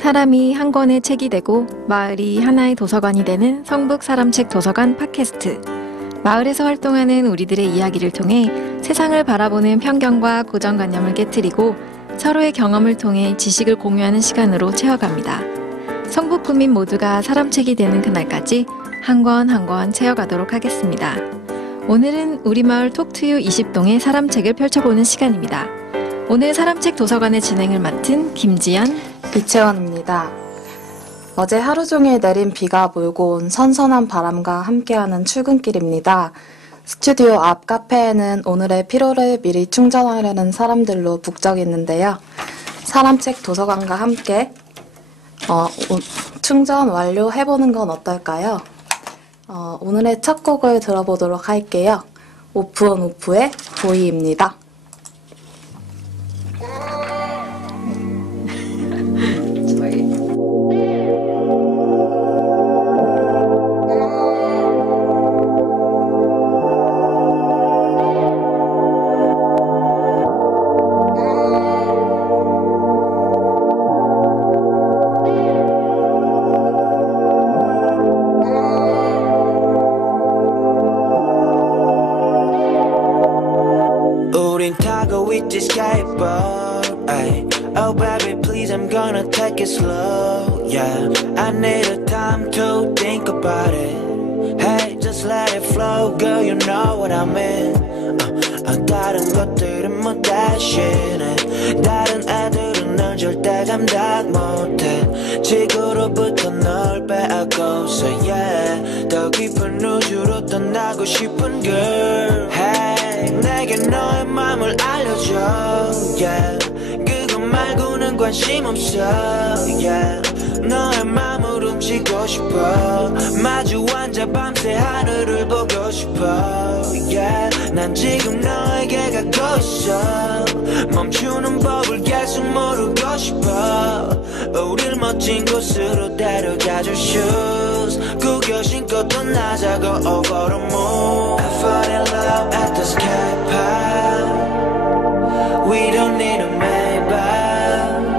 사람이 한 권의 책이 되고 마을이 하나의 도서관이 되는 성북 사람책 도서관 팟캐스트. 마을에서 활동하는 우리들의 이야기를 통해 세상을 바라보는 편견과 고정관념을 깨트리고 서로의 경험을 통해 지식을 공유하는 시간으로 채워갑니다. 성북 구민 모두가 사람책이 되는 그날까지 한 권 한 권 채워가도록 하겠습니다. 오늘은 우리 마을 톡투유 20동의 사람책을 펼쳐보는 시간입니다. 오늘 사람책 도서관의 진행을 맡은 김지연, 이채원입니다. 어제 하루 종일 내린 비가 몰고 온 선선한 바람과 함께하는 출근길입니다. 스튜디오 앞 카페에는 오늘의 피로를 미리 충전하려는 사람들로 북적이는데요. 사람책 도서관과 함께 충전 완료해보는 건 어떨까요? 오늘의 첫 곡을 들어보도록 할게요. 오프온오프의 보이입니다. Oh baby please I'm gonna take it slow, yeah. I need a time to think about it. Hey just let it flow girl you know what I mean. 다른 것들은 뭐 대신에 다른 애들은 널 절대 감당 못해. 지구로부터 널 빼앗고서 yeah. 더 깊은 우주로 떠나고 싶은 girl. Hey 내게 너의 맘을 알려줘 yeah. 그것 말고는 관심 없어 yeah. 너의 맘을 훔치고 싶어. 마주 앉아 밤새 하늘을 보고 싶어 yeah. 난 지금 너에게 가고 있어. 멈추는 법을 계속 모르고 싶어. 우릴 멋진 곳으로 데려가줄 shoes 구겨 신고 떠나자고 over the moon. I fall in love at the sky pile. We don't need a Maybach.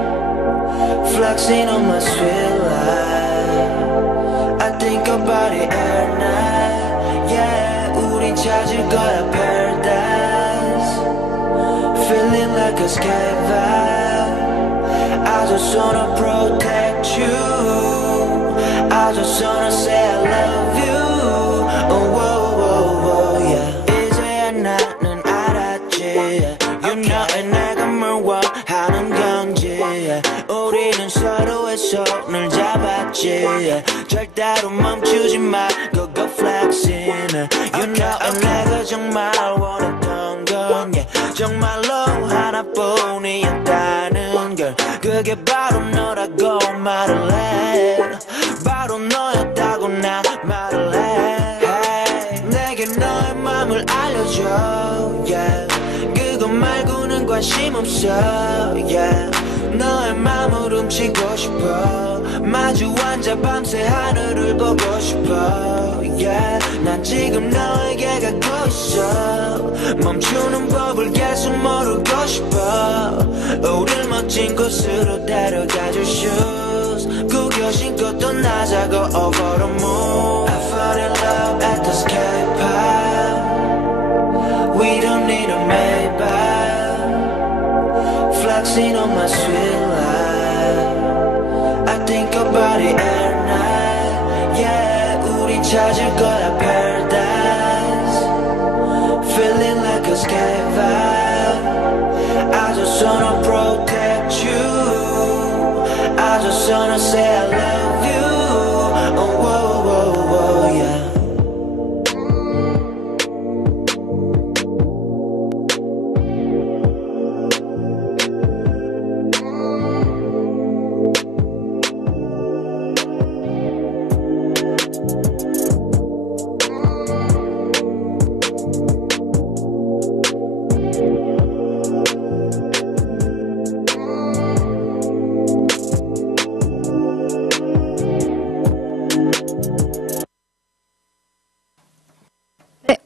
Flexing on my sweet life. I think about it every night yeah. 우린 찾을 거야 paradise. Feeling like a sky vibe. I just wanna protect you. I just wanna say I love you. Oh, whoa, whoa, whoa, yeah. 이제야 나는 알았지 yeah. You know 내가 뭘 원하는 건지 yeah. 우리는 서로의 손을 잡았지 yeah. 절대로 멈추지 말고 go flexing yeah. You know 내가 정말 원했던 건 yeah. 정말로 하나뿐이었다는 걸. 그게 바로 너라고 말을 해. 바로 너였다고 나 말을 해. Hey, 내게 너의 맘을 알려줘 yeah. 그것 말고는 관심 없어 yeah. 너의 맘을 훔치고 싶어. 마주 앉아 밤새 하늘을 보고 싶어 yeah. 난 지금 너에게 가고 있어. 멈추는 법을 계속 모르고 싶어. 우릴 멋진 곳으로 데려가줄 shoes 구겨 신고 떠나자고 over the moon. I fall in love at the sky pile. We don't need a Maybach. Flexing on my sweet life. I think about it every night yeah. 우린 찾을 거야 paradise. Feeling like a sky vibe. I just wanna protect you. I just wanna say I love you. Oh, whoa, whoa, whoa, yeah.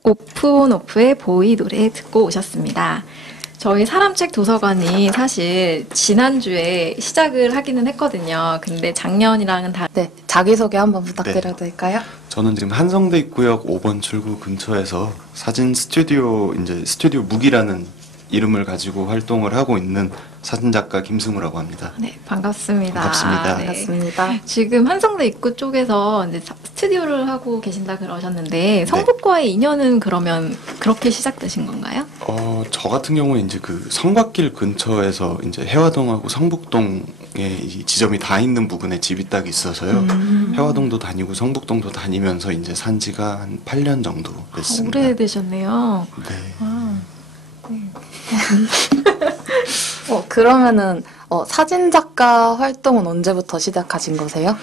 오프온오프의 보이 노래 듣고 오셨습니다. 저희 사람책 도서관이 사실 지난주에 시작을 하기는 했거든요. 근데 작년이랑은 다 네, 자기소개 한번 부탁드려도 될까요? 저는 지금 한성대 입구역 5번 출구 근처에서 사진 스튜디오, 이제 스튜디오 묵이라는 이름을 가지고 활동을 하고 있는 사진작가 김승우라고 합니다. 네, 반갑습니다. 반갑습니다. 네. 반갑습니다. 지금 한성대 입구 쪽에서 이제 스튜디오를 하고 계신다 그러셨는데 성북과의 인연은 그러면 그렇게 시작되신 건가요? 저 같은 경우에 이제 그 성곽길 근처에서 이제 해화동하고 성북동에 이 지점이 다 있는 부분에 집이 딱 있어서요. 해화동도 다니고 성북동도 다니면서 이제 산 지가 한 8년 정도 됐습니다. 오래되셨네요. 네. 아, 네. 그러면은 사진작가 활동은 언제부터 시작하신 거세요?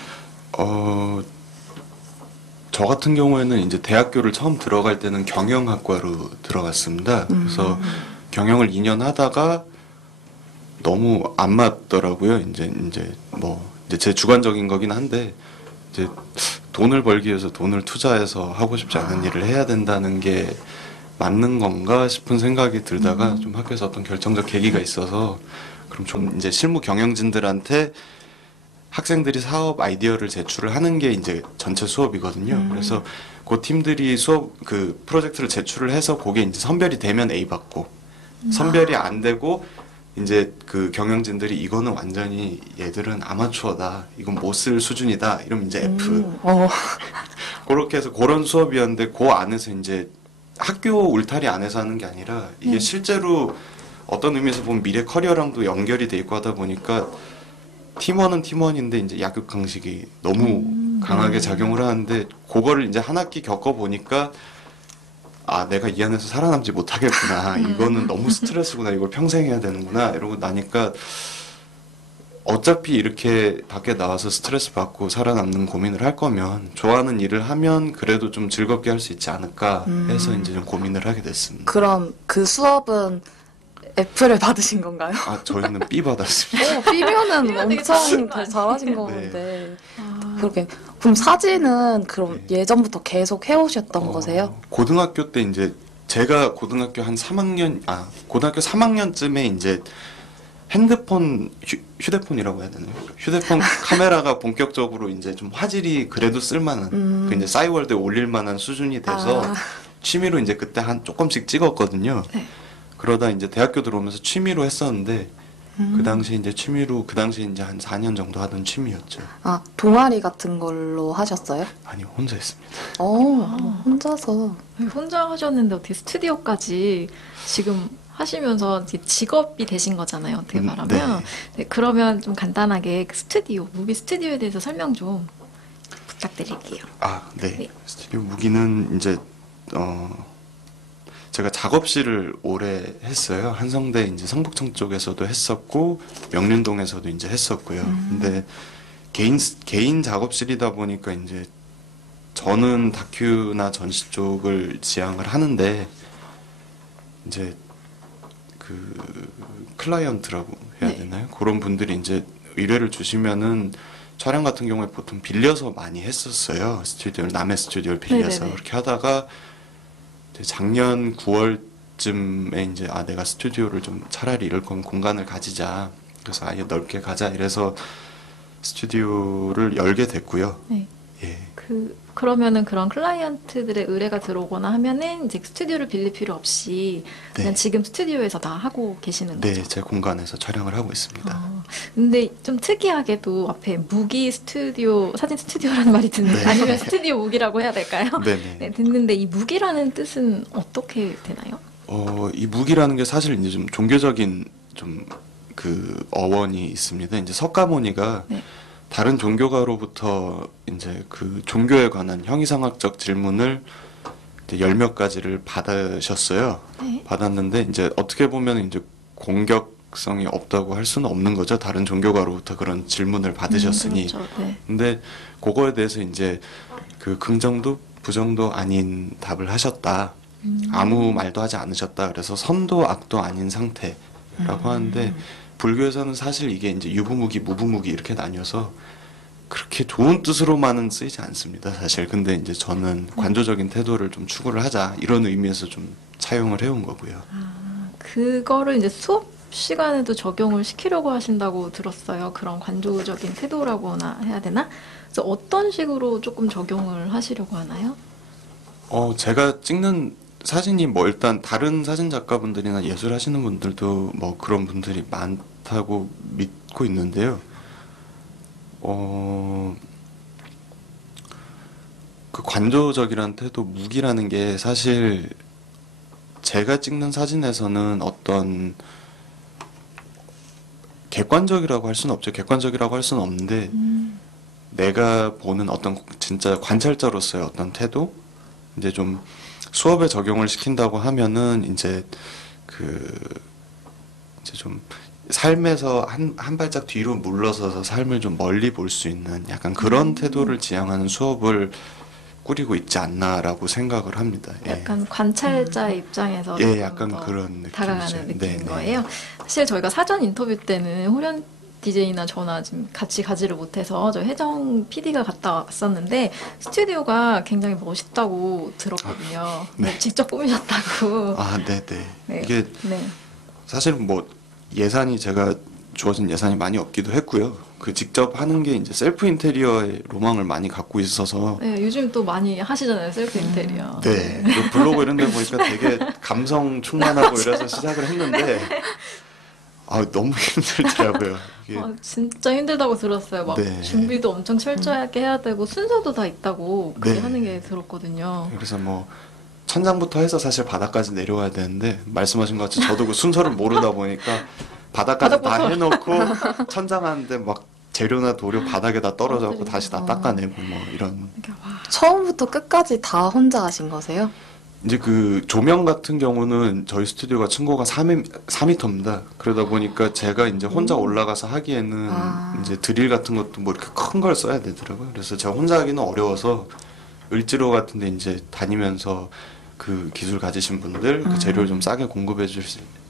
저 같은 경우에는 이제 대학교를 처음 들어갈 때는 경영학과로 들어갔습니다. 그래서 경영을 2년 하다가 너무 안 맞더라고요. 이제 제 주관적인 거긴 한데 이제 돈을 벌기 위해서 돈을 투자해서 하고 싶지 않은 일을 해야 된다는 게 맞는 건가 싶은 생각이 들다가 좀 학교에서 어떤 결정적 계기가 있어서 그럼 좀 이제 실무 경영진들한테 학생들이 사업 아이디어를 제출을 하는 게 이제 전체 수업이거든요. 그래서 그 팀들이 그 프로젝트를 제출을 해서 그게 이제 선별이 되면 A 받고 선별이 안 되고 이제 그 경영진들이 이거는 완전히 얘들은 아마추어다. 이건 못 쓸 수준이다. 이러면 이제 F. 그렇게 해서 그런 수업이었는데 그 안에서 이제 학교 울타리 안에서 하는 게 아니라 이게 실제로 어떤 의미에서 보면 미래 커리어랑도 연결이 돼 있고 하다 보니까 팀원은 팀원인데 이제 약육 강식이 너무 강하게 작용을 하는데 그거를 이제 한 학기 겪어 보니까 아 내가 이 안에서 살아남지 못하겠구나. 이거는 너무 스트레스구나. 이걸 평생 해야 되는구나. 이러고 나니까 어차피 이렇게 밖에 나와서 스트레스 받고 살아남는 고민을 할 거면 좋아하는 일을 하면 그래도 좀 즐겁게 할 수 있지 않을까 해서 이제 좀 고민을 하게 됐습니다. 그럼 그 수업은 F를 받으신 건가요? 아 저희는 B 받았습니다. B면은 되게 엄청 잘하신 거 더 잘하신 거는데. 아, 그렇게. 그럼 사진은 그럼 예전부터 계속 해오셨던 거세요? 고등학교 때 이제 제가 고등학교 한 3학년 고등학교 3학년쯤에 이제 핸드폰 휴대폰이라고 해야 되나요? 휴대폰 카메라가 본격적으로 이제 좀 화질이 그래도 쓸만한 그 이제 싸이월드에 올릴 만한 수준이 돼서 취미로 이제 그때 한 조금씩 찍었거든요. 네. 그러다 이제 대학교 들어오면서 취미로 했었는데 그 당시 이제 취미로 그 당시 이제 한 4년 정도 하던 취미였죠. 아, 동아리 같은 걸로 하셨어요? 아니 혼자 했습니다. 혼자서. 혼자 하셨는데 어떻게 스튜디오까지 지금 하시면서 이제 직업이 되신 거잖아요. 어떻게 말하면. 네, 그러면 좀 간단하게 그 스튜디오, 무비 스튜디오에 대해서 설명 좀 부탁드릴게요. 네. 네. 스튜디오 무기는 이제 제가 작업실을 오래 했어요. 한성대 이제 성북청 쪽에서도 했었고 명륜동에서도 이제 했었고요. 근데 개인 작업실이다 보니까 이제 저는 다큐나 전시 쪽을 지향을 하는데 이제 그 클라이언트라고 해야 되나요? 그런 분들이 이제 의뢰를 주시면은 촬영 같은 경우에 보통 빌려서 많이 했었어요. 스튜디오를 남의 스튜디오를 빌려서 네네네. 그렇게 하다가 작년 9월쯤에 이제 내가 스튜디오를 좀 차라리 이럴 거면 공간을 가지자. 그래서 아예 넓게 가자. 이래서 스튜디오를 열게 됐고요. 네. 예. 그러면은 그런 클라이언트들의 의뢰가 들어오거나 하면은 이제 스튜디오를 빌릴 필요 없이 그냥 네. 지금 스튜디오에서 다 하고 계시는 거죠? 네, 제 공간에서 촬영을 하고 있습니다. 근데 좀 특이하게도 앞에 무기 스튜디오, 사진 스튜디오라는 말이 듣는데 아니면 스튜디오 무기라고 해야 될까요? 네네. 네, 듣는데 이 무기라는 뜻은 어떻게 되나요? 이 무기라는 게 사실 이제 좀 종교적인 좀 그 어원이 있습니다. 이제 석가모니가 네. 다른 종교가로부터 이제 그 종교에 관한 형이상학적 질문을 이제 10몇 가지를 받으셨어요. 네. 받았는데 이제 어떻게 보면 이제 공격성이 없다고 할 수는 없는 거죠. 다른 종교가로부터 그런 질문을 받으셨으니. 그렇죠. 네. 근데 그거에 대해서 이제 그 긍정도 부정도 아닌 답을 하셨다. 아무 말도 하지 않으셨다. 그래서 선도 악도 아닌 상태라고 하는데 불교에서는 사실 이게 이제 유부무기, 무부무기 이렇게 나뉘어서 그렇게 좋은 뜻으로만은 쓰이지 않습니다. 사실. 근데 이제 저는 관조적인 태도를 좀 추구를 하자 이런 의미에서 좀 차용을 해온 거고요. 그거를 이제 수업 시간에도 적용을 시키려고 하신다고 들었어요. 그런 관조적인 태도라고나 해야 되나? 그래서 어떤 식으로 조금 적용을 하시려고 하나요? 제가 찍는 사진이 뭐 일단 다른 사진 작가분들이나 예술 하시는 분들도 뭐 그런 분들이 많다고 믿고 있는데요. 그 관조적이라는 태도, 무기라는 게 사실 제가 찍는 사진에서는 어떤 객관적이라고 할 수는 없죠. 객관적이라고 할 수는 없는데 내가 보는 어떤 진짜 관찰자로서의 어떤 태도, 이제 좀 수업에 적용을 시킨다고 하면은 이제 이제 좀 삶에서 한 발짝 뒤로 물러서서 삶을 좀 멀리 볼 수 있는 약간 그런 태도를 지향하는 수업을 꾸리고 있지 않나라고 생각을 합니다. 예. 약간 관찰자의 입장에서 예, 조금 약간 더 그런 느낌이죠. 다가가는 느낌인 네, 네. 거예요. 사실 저희가 사전 인터뷰 때는 호련 DJ나 저나 지금 같이 가지를 못해서 저 혜정 PD가 갔다 왔었는데 스튜디오가 굉장히 멋있다고 들었거든요. 네. 직접 꾸미셨다고. 아, 네, 네. 네. 이게 네. 사실 뭐 예산이 제가 주어진 예산이 많이 없기도 했고요. 그 직접 하는 게 이제 셀프 인테리어의 로망을 많이 갖고 있어서 네, 요즘 또 많이 하시잖아요, 셀프 인테리어. 네, 그 블로그 이런 데 보니까 되게 감성 충만하고 이래서 시작을 했는데 너무 힘들더라고요. 이게 진짜 힘들다고 들었어요. 막 네. 준비도 엄청 철저하게 해야 되고 순서도 다 있다고 그렇게 네. 하는 게 들었거든요. 그래서 뭐 천장부터 해서 사실 바닥까지 내려와야 되는데 말씀하신 것 같이 저도 그 순서를 모르다 보니까 바닥까지 다 바닥부터. 해놓고 천장 하는데 막 재료나 도료 바닥에다 떨어져서 다시 다 닦아내고 뭐 이런. 그러니까 와, 처음부터 끝까지 다 혼자 하신 거세요? 이제 그 조명 같은 경우는 저희 스튜디오가 층고가 4m입니다. 그러다 보니까 제가 이제 혼자 올라가서 하기에는 아. 이제 드릴 같은 것도 뭐 이렇게 큰 걸 써야 되더라고요. 그래서 제가 혼자 하기는 어려워서 을지로 같은 데 이제 다니면서 그 기술 가지신 분들, 그 재료를 좀 싸게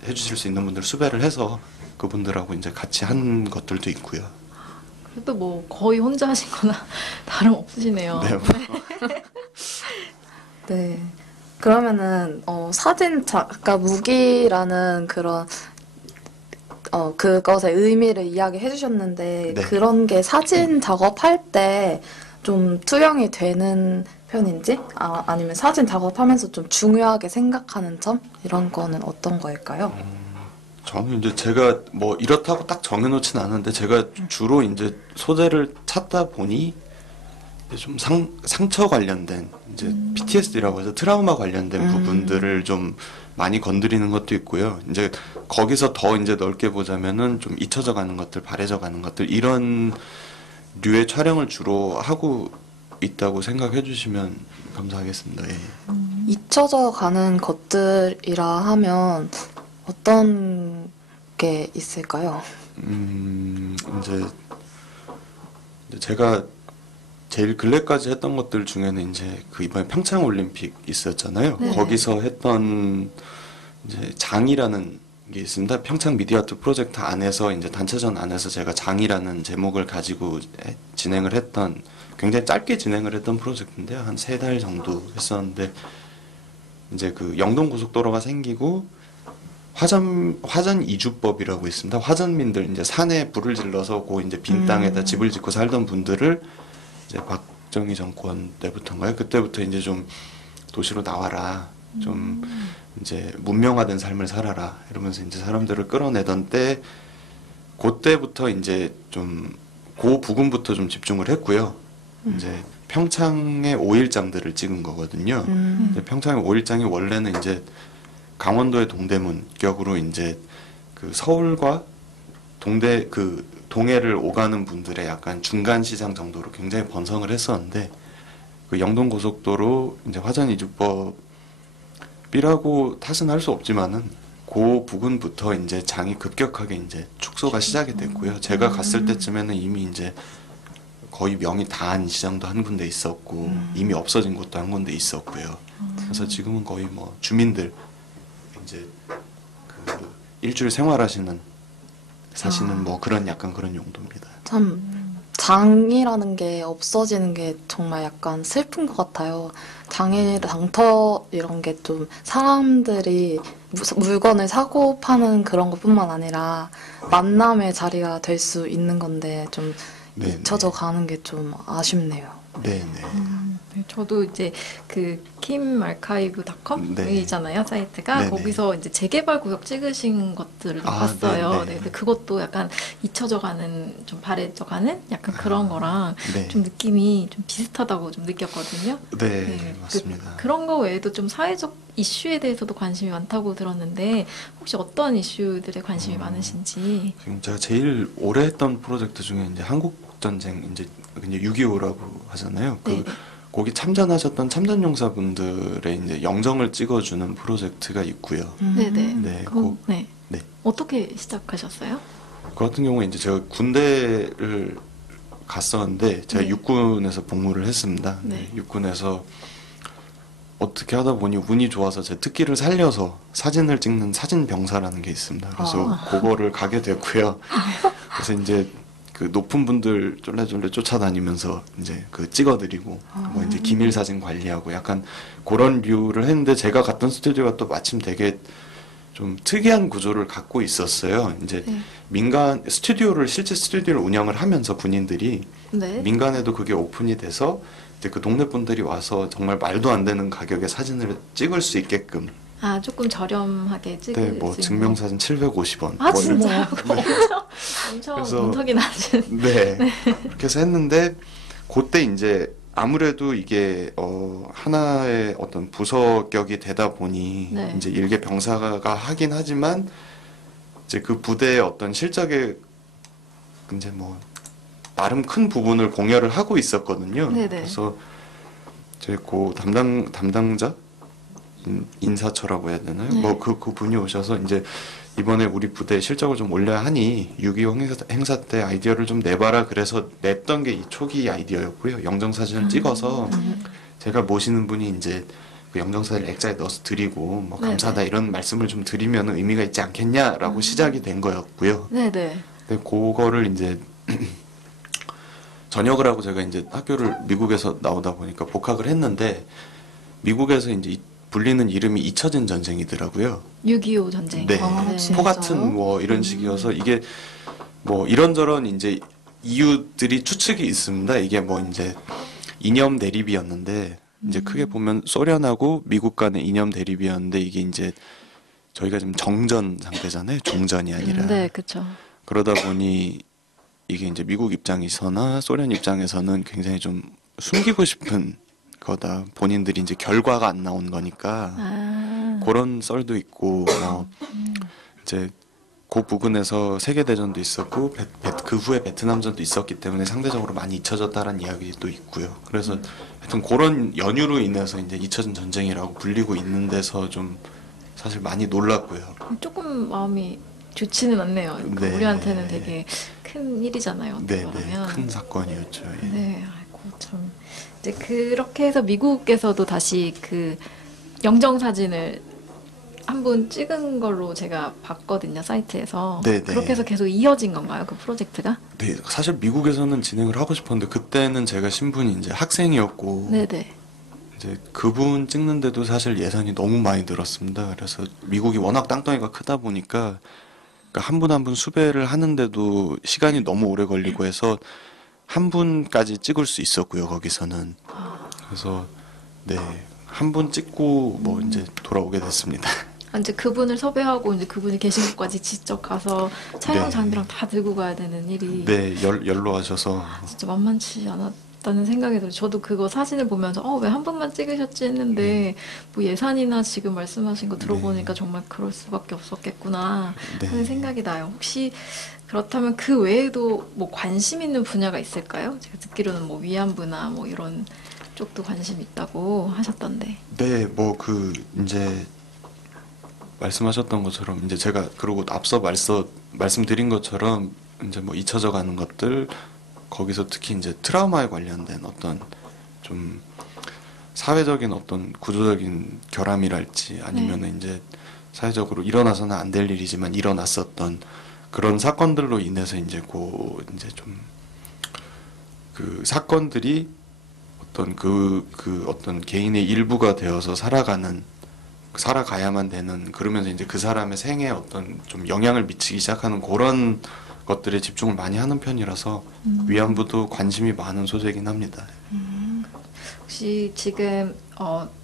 해주실 수 있는 분들 수배를 해서 그분들하고 이제 같이 한 것들도 있고요. 그래도 뭐 거의 혼자 하신 거나 다름없으시네요. 네. 네. 그러면은 사진 작가 무기라는 그런 그것의 의미를 이야기해 주셨는데 네. 그런 게 사진 작업할 때 좀 투영이 되는 편인지 아니면 사진 작업하면서 좀 중요하게 생각하는 점 이런 거는 어떤 거일까요? 저는 이제 제가 뭐 이렇다고 딱 정해놓진 않은데 제가 주로 이제 소재를 찾다 보니 이제 좀 상처 관련된 이제 PTSD라고 해서 트라우마 관련된 부분들을 좀 많이 건드리는 것도 있고요. 이제 거기서 더 이제 넓게 보자면은 좀 잊혀져 가는 것들, 바래져 가는 것들 이런 류의 촬영을 주로 하고 있다고 생각해 주시면 감사하겠습니다. 예. 잊혀져 가는 것들이라 하면 어떤 게 있을까요? 이제 제가 제일 근래까지 했던 것들 중에는 이제 그 이번에 평창 올림픽 있었잖아요. 네. 거기서 했던 이제 장이라는 게 있습니다. 평창 미디어 아트 프로젝트 안에서 이제 단체전 안에서 제가 장이라는 제목을 가지고 진행을 했던 굉장히 짧게 진행을 했던 프로젝트인데요. 한 3달 정도 했었는데 이제 그 영동 고속도로가 생기고 화전 이주법이라고 있습니다. 화전민들 이제 산에 불을 질러서 그 이제 빈 땅에다 집을 짓고 살던 분들을 이제 박정희 정권 때부터인가요? 그때부터 이제 좀 도시로 나와라. 좀 이제 문명화된 삶을 살아라. 이러면서 이제 사람들을 끌어내던 때 그때부터 이제 좀 그 부분부터 좀 집중을 했고요. 이제 평창의 5일장들을 찍은 거거든요. 근데 평창의 5일장이 원래는 이제 강원도의 동대문 격으로 이제 그 서울과 동해를 오가는 분들의 약간 중간 시장 정도로 굉장히 번성을 했었는데 그 영동 고속도로 이제 화전 이주법이라고 탓은 할 수 없지만은 그 부근부터 이제 장이 급격하게 이제 축소가 시작이 됐고요. 제가 갔을 때쯤에는 이미 이제 거의 명이 다한 시장도 한 군데 있었고 이미 없어진 곳도 한 군데 있었고요. 그래서 지금은 거의 뭐 주민들 이제 그 일주일 생활하시는 사시는 뭐 그런 약간 그런 용도입니다. 참 장이라는 게 없어지는 게 정말 약간 슬픈 것 같아요. 장터 이런 게 좀 사람들이 물건을 사고 파는 그런 것뿐만 아니라 만남의 자리가 될 수 있는 건데 좀 네, 잊혀져 가는 게 좀 아쉽네요. 네, 네. 네, 저도 이제 그 kimarchive.com이잖아요 사이트가. 네네. 거기서 이제 재개발 구역 찍으신 것들을 좀 아, 봤어요. 네네. 네, 근데 그것도 약간 잊혀져가는 좀 바래져가는 약간 그런 거랑 네. 좀 느낌이 좀 비슷하다고 좀 느꼈거든요. 네, 맞습니다. 그런 거 외에도 좀 사회적 이슈에 대해서도 관심이 많다고 들었는데 혹시 어떤 이슈들에 관심이 많으신지. 지금 제가 제일 오래 했던 프로젝트 중에 이제 한국 전쟁 이제 6.25라고 하잖아요. 네네. 거기 참전하셨던 참전용사분들의 이제 영정을 찍어주는 프로젝트가 있고요. 네네. 네, 네. 네. 어떻게 시작하셨어요? 그 같은 경우에 이제 제가 군대를 갔었는데 제가 네. 육군에서 복무를 했습니다. 네. 육군에서 어떻게 하다 보니 운이 좋아서 제 특기를 살려서 사진을 찍는 사진 병사라는 게 있습니다. 그래서 그거를 가게 됐고요. 그래서 이제 그 높은 분들 쫄래쫄래 쫓아다니면서 이제 그 찍어드리고 뭐 이제 기밀 사진 관리하고 약간 그런 류를 했는데 제가 갔던 스튜디오가 또 마침 되게 좀 특이한 구조를 갖고 있었어요. 이제 네. 민간 스튜디오를 실제 스튜디오를 운영을 하면서 군인들이 네. 민간에도 그게 오픈이 돼서 이제 그 동네 분들이 와서 정말 말도 안 되는 가격에 사진을 찍을 수 있게끔. 아, 조금 저렴하게 찍을 네, 뭐 수 증명사진 750원. 아, 뭐 이런- 진짜요? 엄청 그래서- 문턱이 낮은. 네. 그렇게 해서 했는데 그때 이제 아무래도 이게 하나의 어떤 부서격이 되다 보니 네. 이제 일개 병사가 하긴 하지만 이제 그 부대의 어떤 실적에 이제 뭐 나름 큰 부분을 공여를 하고 있었거든요. 네네. 그래서 제 그 담당자 인사처라고 해야 되나요? 네. 뭐 그 분이 오셔서 이제 이번에 우리 부대 실적을 좀 올려야 하니 6.25 행사 때 아이디어를 좀 내봐라. 그래서 냈던 게 이 초기 아이디어였고요. 영정사진을 찍어서 제가 모시는 분이 이제 그 영정사진을 액자에 넣어서 드리고 뭐 네네. 감사하다 이런 말씀을 좀 드리면 의미가 있지 않겠냐라고 시작이 된 거였고요. 네네. 근데 그거를 이제 전역을 하고 제가 이제 학교를 미국에서 나오다 보니까 복학을 했는데 미국에서 이제 불리는 이름이 잊혀진 전쟁이더라고요. 6.25 전쟁. 네. 아, 진짜요? 포 같은 뭐 이런 식이어서 이게 뭐 이런저런 이제 이유들이 추측이 있습니다. 이게 뭐 이제 이념 대립이었는데 이제 크게 보면 소련하고 미국 간의 이념 대립이었는데 이게 이제 저희가 지금 정전 상태잖아요. 종전이 아니라. 네, 그렇죠. 그러다 보니 이게 이제 미국 입장에서나 소련 입장에서는 굉장히 좀 숨기고 싶은 거다. 본인들이 이제 결과가 안 나온 거니까 아. 그런 썰도 있고 뭐 이제 그 부근에서 세계 대전도 있었고 그 후에 베트남전도 있었기 때문에 상대적으로 많이 잊혀졌다라는 이야기도 있고요. 그래서 하여튼 그런 연유로 인해서 이제 잊혀진 전쟁이라고 불리고 있는 데서 좀 사실 많이 놀랐고요. 조금 마음이 좋지는 않네요. 그러니까 네. 우리한테는 되게 큰 일이잖아요. 어떻게 네, 네, 말하면. 큰 사건이었죠. 예. 네, 아이고 참. 이제 그렇게 해서 미국에서도 다시 그 영정 사진을 한 분 찍은 걸로 제가 봤거든요, 사이트에서. 네, 네. 그렇게 해서 계속 이어진 건가요, 그 프로젝트가? 네, 사실 미국에서는 진행을 하고 싶었는데 그때는 제가 신분이 이제 학생이었고 네네. 이제 그분 찍는데도 사실 예산이 너무 많이 들었습니다. 그래서 미국이 워낙 땅덩이가 크다 보니까 그러니까 한 분 한 분 수배를 하는데도 시간이 너무 오래 걸리고 해서 한 분까지 찍을 수 있었고요, 거기서는. 그래서 네, 한 분 찍고 뭐 이제 돌아오게 됐습니다. 아, 이제 그분을 섭외하고 이제 그분이 계신 곳까지 직접 가서 촬영 네. 장비랑 다 들고 가야 되는 일이 네, 연로하셔서 진짜 만만치 않았다는 생각이 들어요. 저도 그거 사진을 보면서 왜 한 번만 찍으셨지 했는데 뭐 예산이나 지금 말씀하신 거 들어보니까 정말 그럴 수밖에 없었겠구나 네. 하는 생각이 나요. 혹시 그렇다면 그 외에도 뭐 관심 있는 분야가 있을까요? 제가 듣기로는 뭐 위안부나 뭐 이런 쪽도 관심 있다고 하셨던데. 네, 뭐 그 이제 말씀하셨던 것처럼 이제 제가 그리고 앞서 말씀드린 것처럼 이제 뭐 잊혀져 가는 것들 거기서 특히 이제 트라우마에 관련된 어떤 좀 사회적인 어떤 구조적인 결함이랄지 아니면은 이제 사회적으로 일어나서는 안 될 일이지만 일어났었던 그런 사건들로 인해서 이제 이제 좀 그 사건들이 어떤 어떤 개인의 일부가 되어서 살아가야만 되는, 그러면서 이제 그 사람의 생에 어떤 좀 영향을 미치기 시작하는 그런 것들에 집중을 많이 하는 편이라서 위안부도 관심이 많은 소재이긴 합니다. 혹시 지금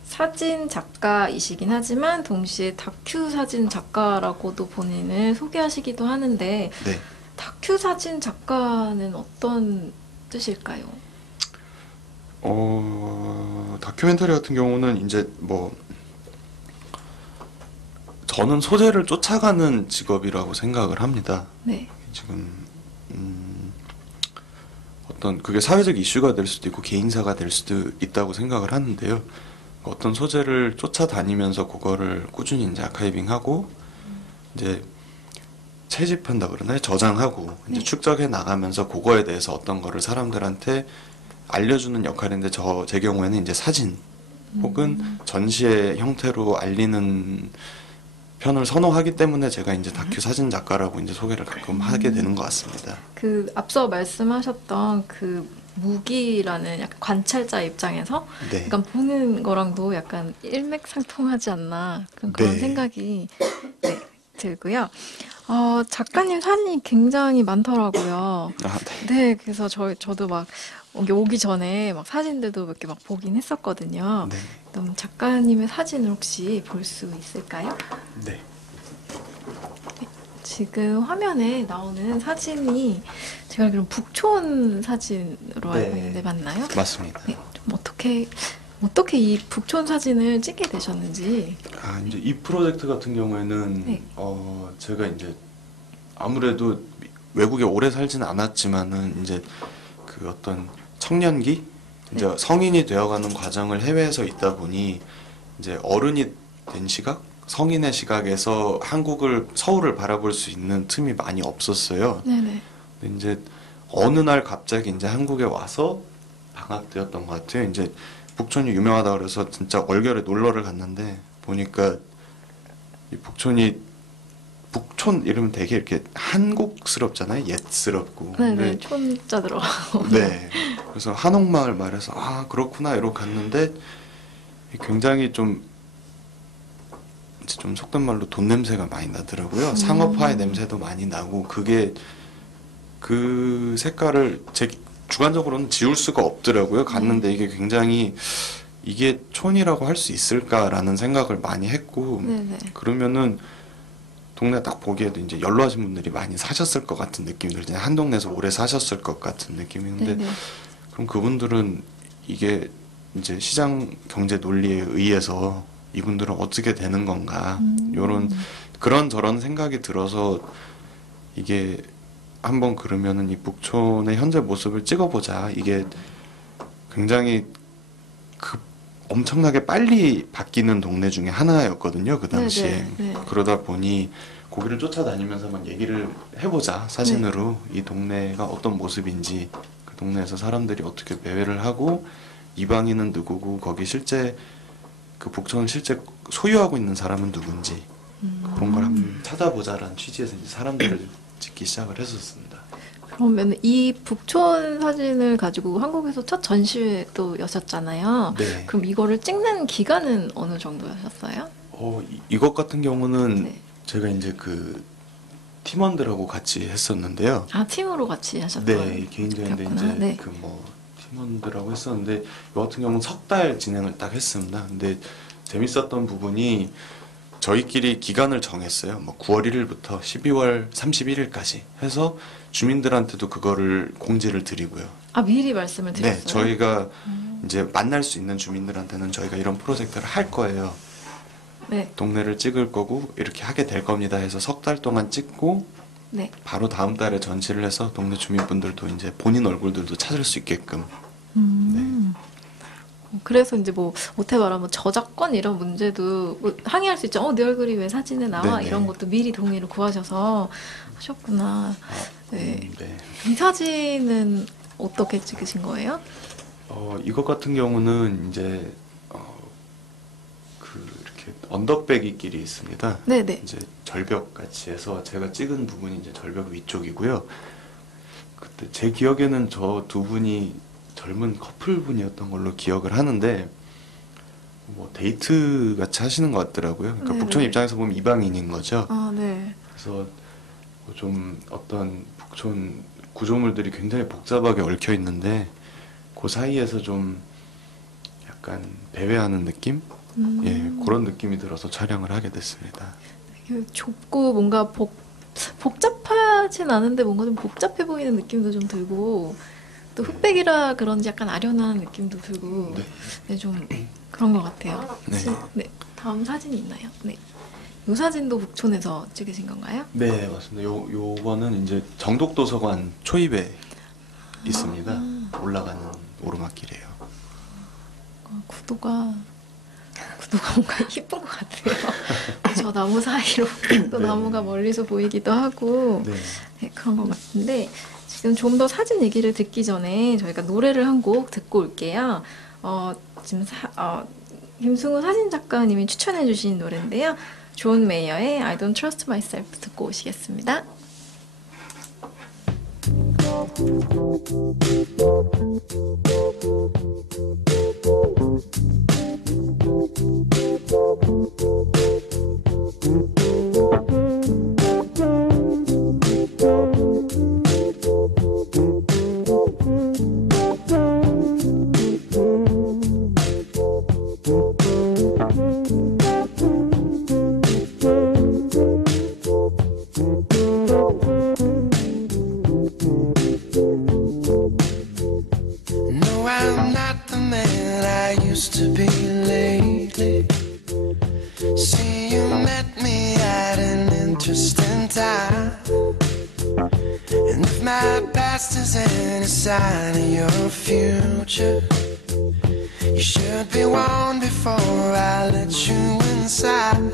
사진 작가이시긴 하지만 동시에 다큐 사진 작가라고도 본인을 소개하시기도 하는데 네. 다큐 사진 작가는 어떤 뜻일까요? 다큐멘터리 같은 경우는 이제 뭐 저는 소재를 쫓아가는 직업이라고 생각을 합니다. 네. 지금 어떤 그게 사회적 이슈가 될 수도 있고 개인사가 될 수도 있다고 생각을 하는데요. 어떤 소재를 쫓아다니면서 그거를 꾸준히 이제 아카이빙하고 이제 채집한다 그러나요? 저장하고 이제 네. 축적해 나가면서 그거에 대해서 어떤 거를 사람들한테 알려주는 역할인데 제 경우에는 이제 사진 혹은 전시의 형태로 알리는 편을 선호하기 때문에 제가 이제 다큐 사진 작가라고 이제 소개를 가끔 하게 되는 것 같습니다. 그 앞서 말씀하셨던 그 무기라는 약간 관찰자 입장에서 네. 약간 보는 거랑도 약간 일맥상통하지 않나 그런 네. 생각이 네, 들고요. 작가님 사진이 굉장히 많더라고요. 아, 네. 네, 그래서 저도 막 여기 오기 전에 막 사진들도 몇 개 막 보긴 했었거든요. 네. 그럼 작가님의 사진을 혹시 볼 수 있을까요? 네. 지금 화면에 나오는 사진이 제가 알기로는 북촌 사진으로 알고 네. 있는데 맞나요? 맞습니다. 네, 좀 어떻게 이 북촌 사진을 찍게 되셨는지. 아, 이제 이 프로젝트 같은 경우에는 네. 제가 이제 아무래도 외국에 오래 살지는 않았지만은 이제 그 어떤 청년기 이제 네. 성인이 되어가는 과정을 해외에서 있다 보니 이제 어른이 된 시각, 성인의 시각에서 서울을 바라볼 수 있는 틈이 많이 없었어요. 네네. 근데 이제 어느 날 갑자기 이제 한국에 와서 방학 때였던 것 같아요. 이제 북촌이 유명하다 그래서 진짜 얼결에 놀러를 갔는데 보니까 이 북촌 이러면 되게 이렇게 한국스럽잖아요. 옛스럽고. 네네. 근데 촌자 들어가고. 네. 그래서 한옥마을 말해서 아 그렇구나 이러고 갔는데 굉장히 좀 속된 말로 돈 냄새가 많이 나더라고요. 상업화의 냄새도 많이 나고 그게 그 색깔을 주관적으로는 지울 수가 없더라고요. 갔는데 이게 굉장히 이게 촌이라고 할 수 있을까라는 생각을 많이 했고 네네. 그러면은 동네 딱 보기에도 이제 연로하신 분들이 많이 사셨을 것 같은 느낌이 들죠. 한 동네에서 오래 사셨을 것 같은 느낌인데 네네. 그럼 그분들은 이게 이제 시장 경제 논리에 의해서 이분들은 어떻게 되는 건가 요런 그런 생각이 들어서 이게 한번 그러면은 이 북촌의 현재 모습을 찍어보자. 이게 굉장히 엄청나게 빨리 바뀌는 동네 중에 하나였거든요. 그 당시에. 네네. 네. 그러다 보니 거기를 쫓아다니면서 한번 얘기를 해보자. 사진으로 이 동네가 어떤 모습인지 그 동네에서 사람들이 어떻게 매회를 하고 이방인은 누구고 거기 실제 그 북촌을 실제 소유하고 있는 사람은 누군지 그런 걸 한번 찾아보자라는 취지에서 이제 사람들을 찍기 시작을 했었습니다. 그러면 이 북촌 사진을 가지고 한국에서 첫 전시회도 여셨잖아요. 네. 그럼 이거를 찍는 기간은 어느 정도였었어요? 이것 같은 경우는 네. 제가 이제 그 팀원들하고 같이 했었는데요. 아, 팀으로 같이 하셨던 네, 개인전인데 프로젝트였구나. 이제 네. 그 뭐 팀원들하고 했었는데 이 같은 경우는 석 달 진행을 딱 했습니다. 근데 재밌었던 부분이 저희끼리 기간을 정했어요. 뭐 9월 1일부터 12월 31일까지 해서 주민들한테도 그거를 공지를 드리고요. 아, 미리 말씀을 드렸어요? 네, 저희가 이제 만날 수 있는 주민들한테는 저희가 이런 프로젝트를 할 거예요. 네. 동네를 찍을 거고 이렇게 하게 될 겁니다 해서 석 달 동안 찍고 네. 바로 다음 달에 전시를 해서 동네 주민분들도 이제 본인 얼굴들도 찾을 수 있게끔 그래서 이제 뭐 어떻게 말하면 저작권 이런 문제도 뭐 항의할 수 있죠. 내 얼굴이 왜 사진에 나와? 네네. 이런 것도 미리 동의를 구하셔서 하셨구나. 네. 네. 이 사진은 어떻게 찍으신 거예요? 이것 같은 경우는 이제 그 이렇게 언덕배기길이 있습니다. 네네. 이제 절벽 같이 해서 제가 찍은 부분이 이제 절벽 위쪽이고요. 그때 제 기억에는 저 두 분이 젊은 커플분이었던 걸로 기억을 하는데 뭐 데이트 같이 하시는 것 같더라고요. 그러니까 네네. 북촌 입장에서 보면 이방인인 거죠. 아, 네. 그래서 좀 어떤 북촌 구조물들이 굉장히 복잡하게 얽혀 있는데 그 사이에서 좀 약간 배회하는 느낌? 예, 그런 느낌이 들어서 촬영을 하게 됐습니다. 되게 좁고 뭔가 복잡하진 않은데 뭔가 좀 복잡해 보이는 느낌도 좀 들고 또 흑백이라 그런지 약간 아련한 느낌도 들고 네. 네, 좀 그런 것 같아요. 네. 네. 다음 사진이 있나요? 네. 이 사진도 북촌에서 찍으신 건가요? 네, 맞습니다. 요거는 이제 정독도서관 초입에 있습니다. 올라가는 오르막길이에요. 구도가 뭔가 이쁜 것 같아요. 저 나무 사이로 또 네. 나무가 멀리서 보이기도 하고 네. 네, 그런 것 같은데 지금 좀 더 사진 얘기를 듣기 전에 저희가 노래를 한 곡 듣고 올게요. 지금 김승우 사진 작가님이 추천해 주신 노래인데요. 존 메이어의 I Don't Trust Myself 듣고 오시겠습니다. No, I'm not the man I used to be lately. See, you met me at an interesting time. And if my past is any sign of your future, you should be warned before I let you inside.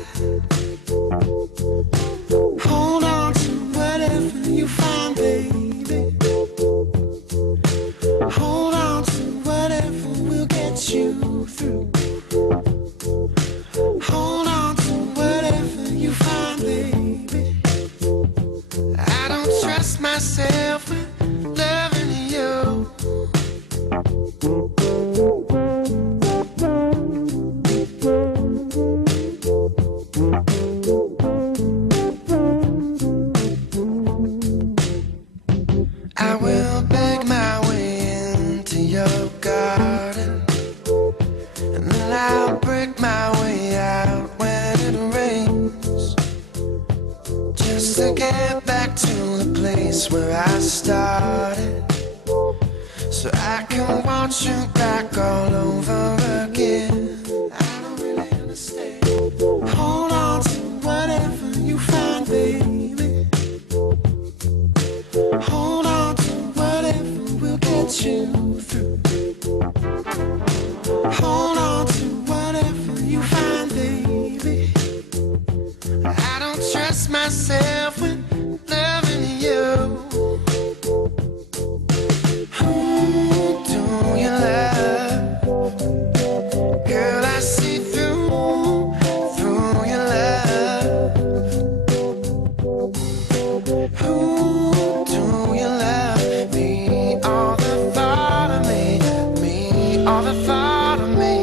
Hold on to whatever you find, baby. Hold on to whatever will get you through. Hold on to whatever you find, baby. I don't trust myself with loving you. I will beg my way into your garden, and then I'll break my way out when it rains, just to get back to the place where I started, so I can want you back all over again. I don't really understand. Hold on to whatever you find, baby. Hold on to whatever will get you through. Hold on to whatever you find, baby. I don't trust myself with loving you. Who do you love? Girl, I see through your love. Who do you love? Me or the thought of me? Me or the thought of me?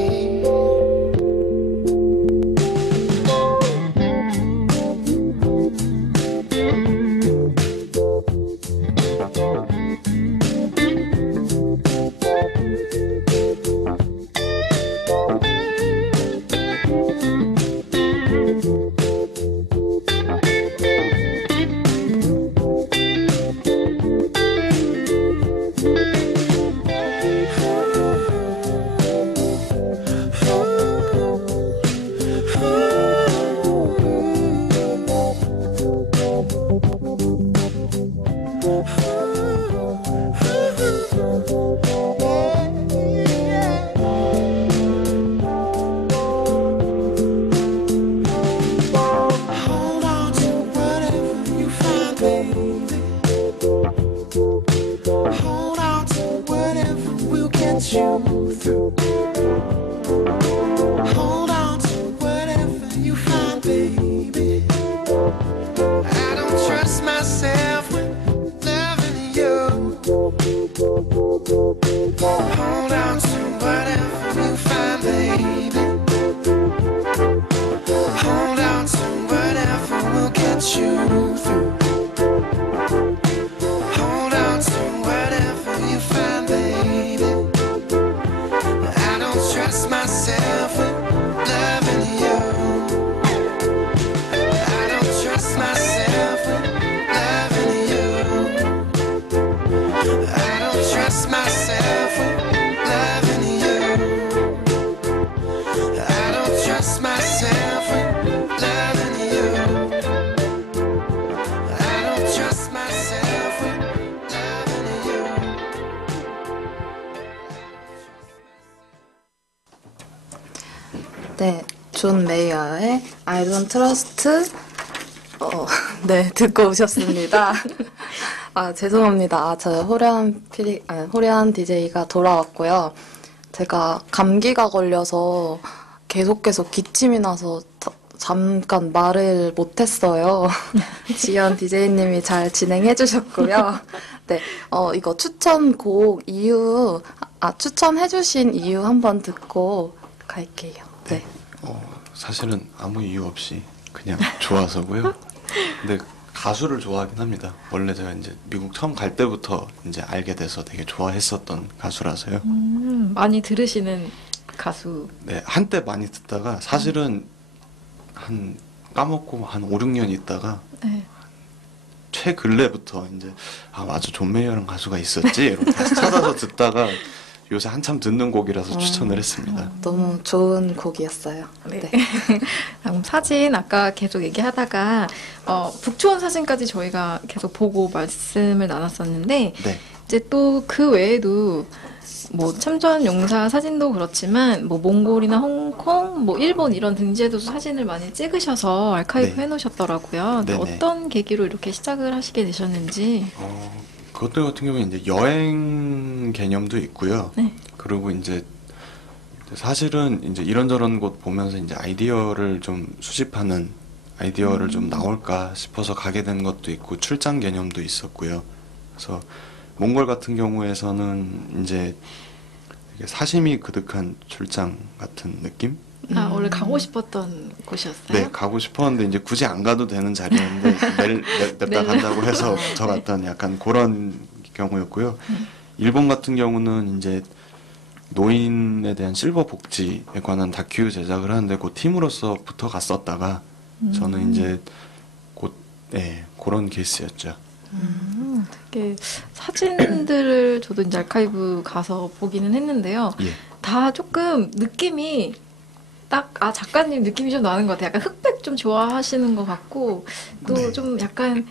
Hold on to whatever you find, baby. Hold on to whatever will get you through. Hold on to whatever you find, baby. I don't trust myself with loving you. Hold on to whatever you find, baby. Hold on to whatever will get you through. Hold on to whatever you find, baby. I don't trust myself with loving you. I don't trust myself with loving you. I don't trust myself with loving you. I don't trust myself with loving you. I don't trust myself with loving you. 네, 존 메이어의 I Don't Trust 네, 듣고 오셨습니다. 아, 죄송합니다. 저 호리한 DJ가 돌아왔고요. 제가 감기가 걸려서 계속 기침이 나서 잠깐 말을 못했어요. 지연 DJ님이 잘 진행해 주셨고요. 네, 이거 추천곡 이유, 추천해 주신 이유 한번 듣고 갈게요. 네. 사실은 아무 이유 없이 그냥 좋아서고요. 근데 가수를 좋아하긴 합니다. 원래 제가 이제 미국 처음 갈 때부터 이제 알게 돼서 되게 좋아했었던 가수라서요. 많이 들으시는 가수. 네, 한때 많이 듣다가 사실은 한 까먹고 한 5, 6년 있다가 네. 최근래부터 이제 맞아, 존 메이어라는 가수가 있었지 이러고 다시 찾아서 듣다가 요새 한참 듣는 곡이라서 추천을 했습니다. 너무 좋은 곡이었어요. 네. 네. 그럼 사진 아까 계속 얘기하다가 북초원 사진까지 저희가 계속 보고 말씀을 나눴었는데 네. 이제 또 그 외에도 뭐 참전 용사 사진도 그렇지만 뭐 몽골이나 홍콩, 뭐 일본 이런 등지에도 사진을 많이 찍으셔서 아카이브 네. 해놓으셨더라고요. 근데 네네. 어떤 계기로 이렇게 시작을 하시게 되셨는지. 그것들 같은 경우에 이제 여행 개념도 있고요. 네. 그리고 이제 사실은 이제 이런저런 곳 보면서 이제 아이디어를 좀 수집하는 아이디어를 좀 나올까 싶어서 가게 된 것도 있고 출장 개념도 있었고요. 그래서 몽골 같은 경우에서는 이제 되게 사심이 그득한 출장 같은 느낌? 원래 가고 싶었던 곳이었어요? 네, 가고 싶었는데 이제 굳이 안 가도 되는 자리였는데 냅다 간다고 해서 붙어갔던 약간 그런 경우였고요. 일본 같은 경우는 이제 노인에 대한 실버 복지에 관한 다큐 제작을 하는데 그 팀으로서 붙어 갔었다가 저는 이제 그런 케이스였죠. 되게 사진들을 저도 이제 아카이브 가서 보기는 했는데요. 예. 다 조금 느낌이 작가님 느낌이 좀 나는 것 같아요. 약간 흑백 좀 좋아하시는 것 같고, 또 네. 좀 약간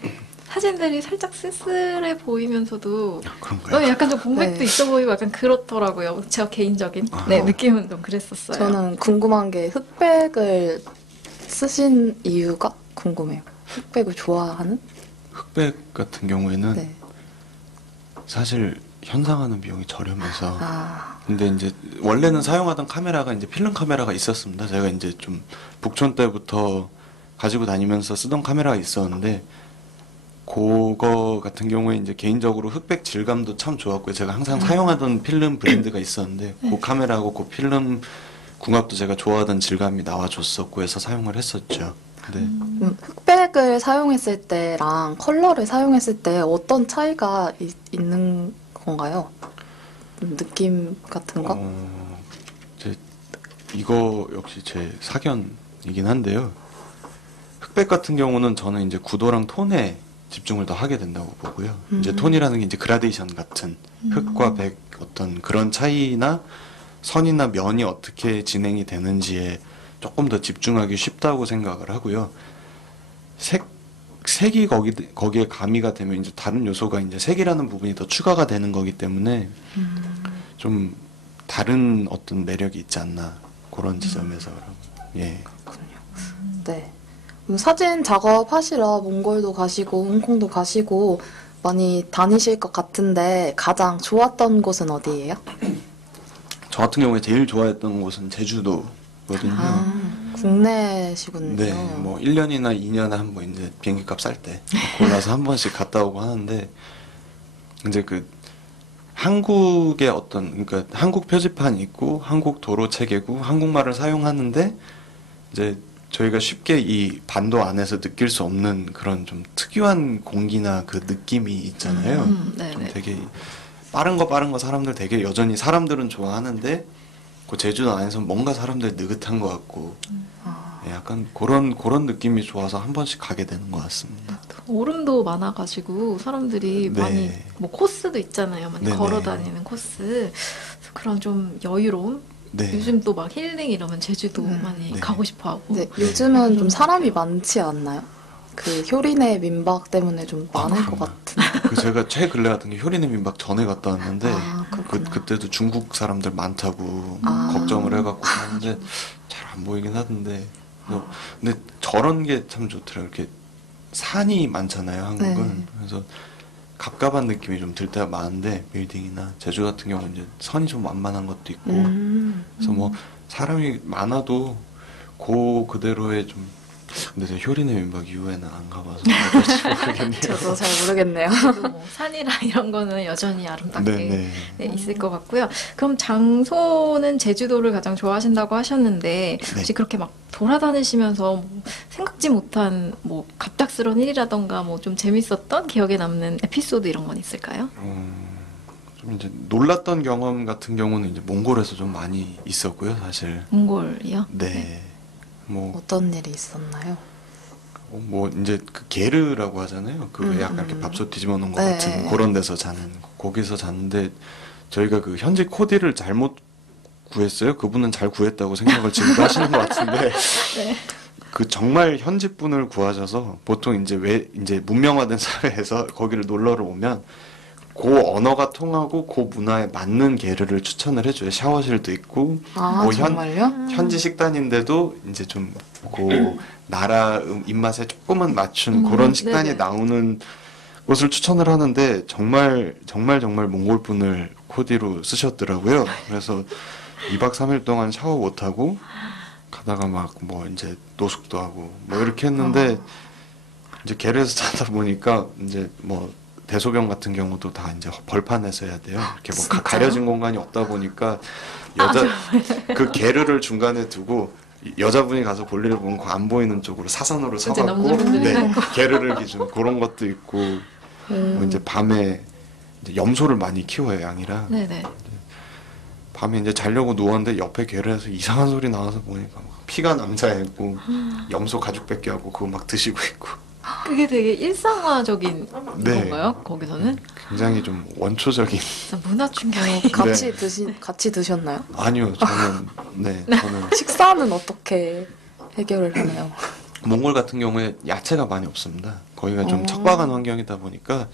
사진들이 살짝 쓸쓸해 보이면서도, 그런가요? 약간 좀 공백도 네. 있어 보이고 약간 그렇더라고요. 제가 개인적인 아. 느낌은 좀 그랬었어요. 저는 궁금한 게 흑백을 쓰신 이유가 궁금해요. 흑백을 좋아하는? 흑백 같은 경우에는 네. 사실 현상하는 비용이 저렴해서 근데 이제 원래는 사용하던 카메라가 이제 필름 카메라가 있었습니다. 제가 이제 좀 북촌 때부터 가지고 다니면서 쓰던 카메라가 있었는데 그거 같은 경우에 이제 개인적으로 흑백 질감도 참 좋았고요. 제가 항상 사용하던 필름 브랜드가 있었는데 그 카메라하고 그 필름 궁합도 제가 좋아하던 질감이 나와줬었고 해서 사용을 했었죠. 네. 흑백을 사용했을 때랑 컬러를 사용했을 때 어떤 차이가 있는 건가요? 느낌 같은 거? 이거 역시 제 사견이긴 한데요. 흑백 같은 경우는 저는 이제 구도랑 톤에 집중을 더 하게 된다고 보고요. 이제 톤이라는 게 이제 그라데이션 같은 흑과 백 어떤 그런 차이나 선이나 면이 어떻게 진행이 되는지에 조금 더 집중하기 쉽다고 생각을 하고요. 색이 거기에 가미가 되면 이제 다른 요소가 이제 색이라는 부분이 더 추가가 되는 거기 때문에 좀 다른 어떤 매력이 있지 않나 그런 지점에서 예. 네. 사진 작업하시러 몽골도 가시고 홍콩도 가시고 많이 다니실 것 같은데 가장 좋았던 곳은 어디예요? 저 같은 경우에 제일 좋아했던 곳은 제주도거든요. 국내시군요. 네, 뭐 1년이나 2년에 한 번 이제 비행기 값 쌀 때 골라서 한 번씩 갔다 오고 하는데 이제 그 한국의 어떤 그러니까 한국 표지판이 있고 한국 도로 체계고 한국말을 사용하는데 이제 저희가 쉽게 이 반도 안에서 느낄 수 없는 그런 좀 특유한 공기나 그 느낌이 있잖아요. 좀 네네. 되게 빠른 거 사람들 되게 여전히 사람들은 좋아하는데 그 제주도 안에서 뭔가 사람들 느긋한 것 같고 예, 약간 그런 느낌이 좋아서 한 번씩 가게 되는 것 같습니다. 오름도 많아가지고 사람들이 네. 많이 뭐 코스도 있잖아요. 많이 네네. 걸어 다니는 코스. 그래서 그런 좀 여유로움. 네. 요즘 또 막 힐링 이러면 제주도 많이 네. 가고 싶어하고. 네, 요즘은 좀 사람이 많지 않나요? 그 효린의 민박 때문에 좀 많을 것 그런가요? 같은. 그 제가 최근래 같은 게 효리네 민박 전에 갔다 왔는데 아, 그렇구나. 그때도 중국 사람들 많다고 아. 걱정을 해갖고 갔는데 잘 안 보이긴 하던데 근데 저런 게 참 좋더라고요. 이렇게 산이 많잖아요, 한국은. 네. 그래서 갑갑한 느낌이 좀 들 때가 많은데 빌딩이나 제주 같은 경우는 이제 선이 좀 완만한 것도 있고 그래서 뭐 사람이 많아도 그대로의 좀 근데 제가 효리네 민박 이후에는 안 가봐서 어떨지 모르겠네요. 저도 잘 모르겠네요. 그래도 뭐 산이라 이런 거는 여전히 아름답게 네네. 네, 있을 것 같고요. 그럼 장소는 제주도를 가장 좋아하신다고 하셨는데 혹시 그렇게 막 돌아다니시면서 뭐 생각지 못한 뭐 갑작스러운 일이라던가 뭐 좀 재밌었던 기억에 남는 에피소드 이런 건 있을까요? 좀 이제 놀랐던 경험 같은 경우는 이제 몽골에서 좀 많이 있었고요, 사실. 몽골이요? 네. 뭐 어떤 일이 있었나요? 이제 그 게르라고 하잖아요. 그 약간 이렇게 밥솥 뒤집어 놓은 것 네. 같은 그런 데서 자는 거기서 잤는데 저희가 그 현지 코디를 잘못 구했어요. 그분은 잘 구했다고 생각을 지금도 하시는 것 같은데 네. 그 정말 현지 분을 구하셔서 보통 이제 이제 문명화된 사회에서 거기를 놀러를 오면 그 언어가 통하고 그 문화에 맞는 게르를 추천을 해줘요. 샤워실도 있고 아, 뭐 정말요? 현지 식단인데도 이제 좀 그 나라 입맛에 조금은 맞춘 그런 식단이 네네. 나오는 곳을 추천을 하는데 정말 몽골 분을 코디로 쓰셨더라고요. 그래서 2박 3일 동안 샤워 못 하고 가다가 막 뭐 이제 노숙도 하고 뭐 이렇게 했는데 이제 게르에서 자다 보니까 이제 뭐 대소변 같은 경우도 다 이제 벌판에서 해야 돼요. 이렇게 뭐 진짜요? 가려진 공간이 없다 보니까 그 게르를 중간에 두고 여자분이 가서 볼일을 보면 그 안 보이는 쪽으로 사선으로 이제 서갖고 남자분들이 할 게르를 기준 그런 것도 있고 뭐 이제 밤에 이제 염소를 많이 키워요, 양이랑. 네네. 밤에 이제 자려고 누웠는데 옆에 게르에서 이상한 소리 나와서 보니까 막 피가 남자애고 염소 가죽 뺏기하고 그거 막 드시고 있고 그게 되게 일상화적인 네. 건가요? 거기서는? 굉장히 좀 원초적인 진짜 문화 충격. 같이 드셨나요? 아니요, 저는 식사는 어떻게 해결을 하나요? 몽골 같은 경우에 야채가 많이 없습니다. 거기가 좀 어. 척박한 환경이다 보니까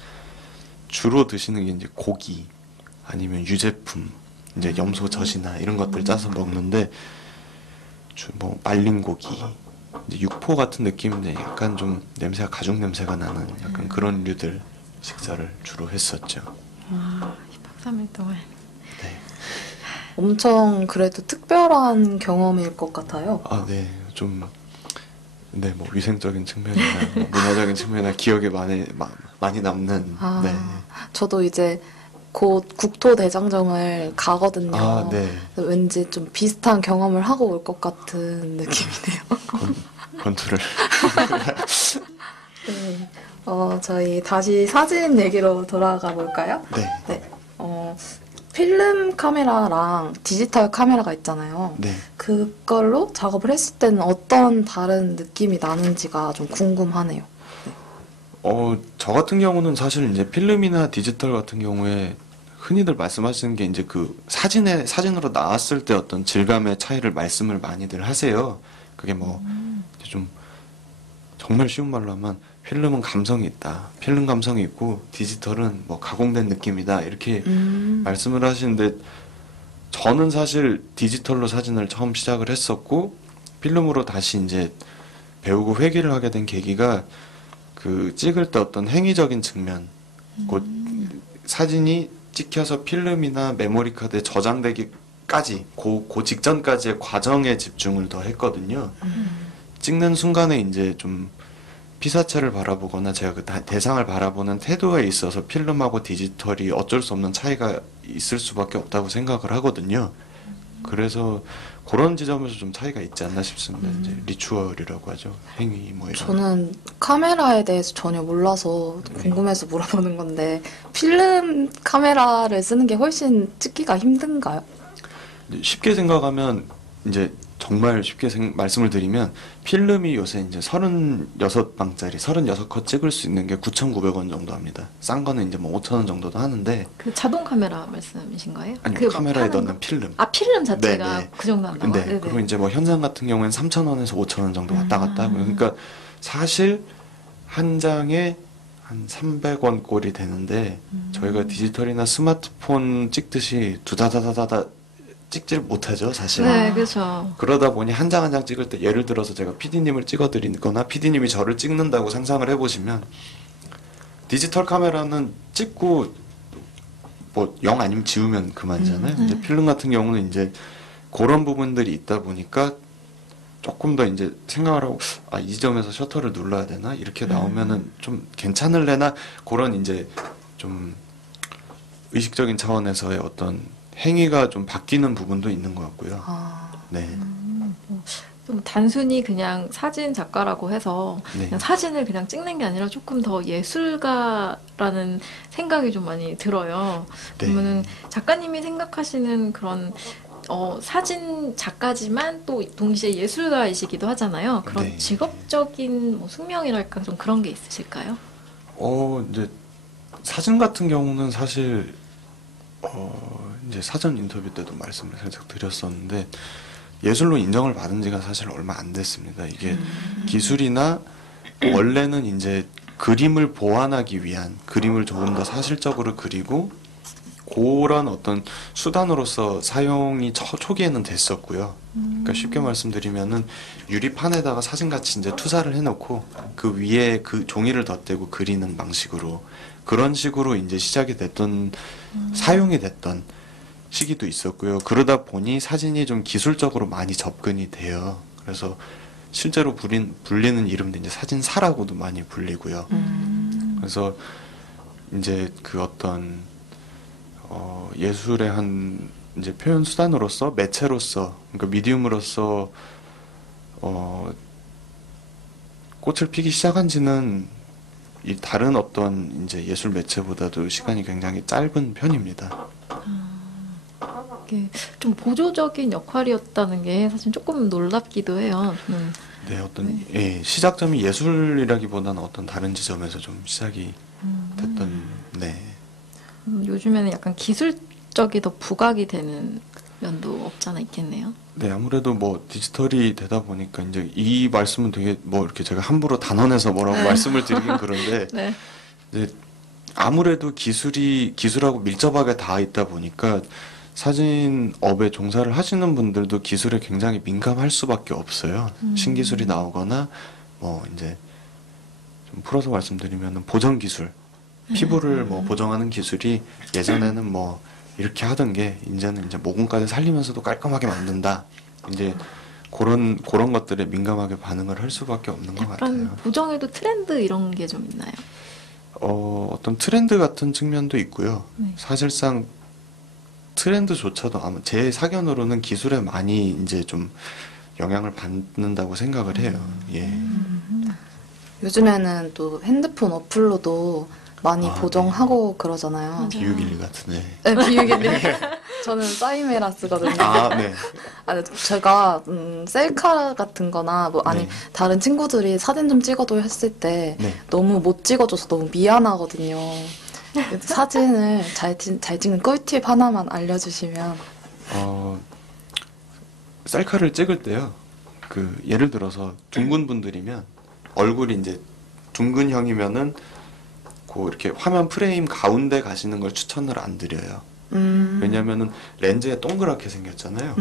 주로 드시는 게 이제 고기 아니면 유제품, 이제 염소 젖이나 이런 것들 짜서 먹는데 뭐 말린 고기, 이제 육포 같은 느낌인데 약간 좀 냄새가 가죽 냄새가 나는 약간 그런 류들 식사를 주로 했었죠. 2박 3일 동안. 네. 엄청 그래도 특별한 경험일 것 같아요. 아, 네. 네, 뭐 위생적인 측면이나 뭐 문화적인 측면이나 기억에 많이 남는. 아, 네. 저도 이제 곧 국토대장정을 가거든요. 아, 네. 왠지 좀 비슷한 경험을 하고 올 것 같은 느낌이네요. 권투를. 네. 저희 다시 사진 얘기로 돌아가 볼까요? 네. 네. 필름 카메라랑 디지털 카메라가 있잖아요. 네. 그걸로 작업을 했을 때는 어떤 다른 느낌이 나는지가 좀 궁금하네요. 저 같은 경우는 사실 이제 필름이나 디지털 같은 경우에 흔히들 말씀하시는 게 이제 그 사진으로 나왔을 때 어떤 질감의 차이를 말씀을 많이들 하세요. 그게 뭐 이제 좀 정말 쉬운 말로 하면 필름은 감성이 있다. 필름 감성이 있고 디지털은 뭐 가공된 느낌이다. 이렇게 말씀을 하시는데 저는 사실 디지털로 사진을 처음 시작을 했었고 필름으로 다시 이제 배우고 회귀를 하게 된 계기가 그 찍을 때 어떤 행위적인 측면, 그 사진이 찍혀서 필름이나 메모리 카드에 저장되기까지 그 직전까지의 과정에 집중을 더 했거든요. 찍는 순간에 이제 좀 피사체를 바라보거나 제가 그 대상을 바라보는 태도에 있어서 필름하고 디지털이 어쩔 수 없는 차이가 있을 수밖에 없다고 생각을 하거든요. 그래서 그런 지점에서 좀 차이가 있지 않나 싶습니다. 이제 리추얼이라고 하죠. 행위 뭐 이런. 저는 카메라에 대해서 전혀 몰라서 궁금해서 물어보는 건데 필름 카메라를 쓰는 게 훨씬 찍기가 힘든가요? 쉽게 생각하면 이제 정말 쉽게 말씀을 드리면 필름이 요새 이제 36방짜리 36컷 찍을 수 있는 게 9,900원 정도 합니다. 싼 거는 이제 뭐 5,000원 정도도 하는데 그 자동 카메라 말씀이신 거예요? 아니 그 카메라에 파는 넣는 거? 필름. 아 필름 자체가 네네. 그 정도 한다고? 네. 네네. 그리고 이제 뭐 현장 같은 경우에는 3,000원에서 5,000원 정도 왔다 갔다 하고요. 그러니까 사실 한 장에 한 300원 꼴이 되는데 저희가 디지털이나 스마트폰 찍듯이 두다다다다다 찍질 못하죠, 사실. 네, 그렇죠. 그러다 보니 한 장 한 장 찍을 때 예를 들어서 제가 PD님을 찍어드리거나 PD님이 저를 찍는다고 상상을 해보시면 디지털 카메라는 찍고 뭐 영 아니면 지우면 그만이잖아요. 근데 필름 같은 경우는 이제 그런 부분들이 있다 보니까 조금 더 이제 생각을 하고 아, 이 점에서 셔터를 눌러야 되나 이렇게 나오면은 좀 괜찮을래나 그런 이제 좀 의식적인 차원에서의 어떤 행위가 좀 바뀌는 부분도 있는 것 같고요. 아, 네. 좀 단순히 그냥 사진 작가라고 해서 네. 그냥 사진을 그냥 찍는 게 아니라 조금 더 예술가라는 생각이 좀 많이 들어요. 네. 그러면은 작가님이 생각하시는 그런 사진 작가지만 또 동시에 예술가이시기도 하잖아요. 그런 네. 직업적인 뭐 숙명이랄까 좀 그런 게 있으실까요? 이제 사진 같은 경우는 사실 이제 사전 인터뷰 때도 말씀을 살짝 드렸었는데 예술로 인정을 받은 지가 사실 얼마 안 됐습니다. 이게 기술이나 원래는 이제 그림을 보완하기 위한 그림을 조금 더 사실적으로 그리고 그런 어떤 수단으로서 사용이 초기에는 됐었고요. 그러니까 쉽게 말씀드리면은 유리판에다가 사진같이 이제 투사를 해놓고 그 위에 그 종이를 덧대고 그리는 방식으로 그런 식으로 이제 시작이 됐던 사용이 됐던 시기도 있었고요. 그러다 보니 사진이 좀 기술적으로 많이 접근이 돼요. 그래서 실제로 불리는 이름도 이제 사진사라고도 많이 불리고요. 그래서 이제 그 어떤 예술의 한 이제 표현 수단으로서 매체로서 그러니까 미디움으로서 꽃을 피기 시작한 지는 이 다른 어떤 이제 예술 매체보다도 시간이 굉장히 짧은 편입니다. 이게 좀 보조적인 역할이었다는 게 사실 조금 놀랍기도 해요. 저는 네, 어떤 예, 시작점이 예술이라기보다는 어떤 다른 지점에서 좀 시작이 됐던 네. 요즘에는 약간 기술적이 더 부각이 되는 면도 없잖아 있겠네요. 네, 아무래도 뭐 디지털이 되다 보니까 이제 이 말씀은 되게 뭐 이렇게 제가 함부로 단언해서 뭐라고 말씀을 드리긴 그런데 네. 이제 아무래도 기술하고 밀접하게 닿아 있다 보니까 사진업에 종사를 하시는 분들도 기술에 굉장히 민감할 수밖에 없어요. 신기술이 나오거나 뭐 이제 좀 풀어서 말씀드리면은 보정 기술, 피부를 뭐 보정하는 기술이 예전에는 뭐 이렇게 하던 게 이제는 이제 모공까지 살리면서도 깔끔하게 만든다. 이제 그런 것들에 민감하게 반응을 할 수밖에 없는 것 약간 같아요. 보정에도 트렌드 이런 게 좀 있나요? 어떤 트렌드 같은 측면도 있고요. 네. 사실상 트렌드조차도 아마 제 사견으로는 기술에 많이 이제 좀 영향을 받는다고 생각을 해요. 예. 요즘에는 또 핸드폰 어플로도 많이 아, 보정하고 그러잖아요. 맞아요. 비유길리 같은데. 네, 비유겠네. 저는 사이메라 쓰거든요. 아, 네. 아니, 제가 셀카 같은 거나 뭐 아니 네. 다른 친구들이 사진 좀 찍어도 했을 때 네. 너무 못 찍어줘서 너무 미안하거든요. 사진을 잘 찍는 꿀팁 하나만 알려주시면. 셀카를 찍을 때요. 그 예를 들어서 둥근 분들이면 얼굴이 이제 둥근형이면은 그 이렇게 화면 프레임 가운데 가시는 걸 추천을 안 드려요. 왜냐면은 렌즈에 동그랗게 생겼잖아요.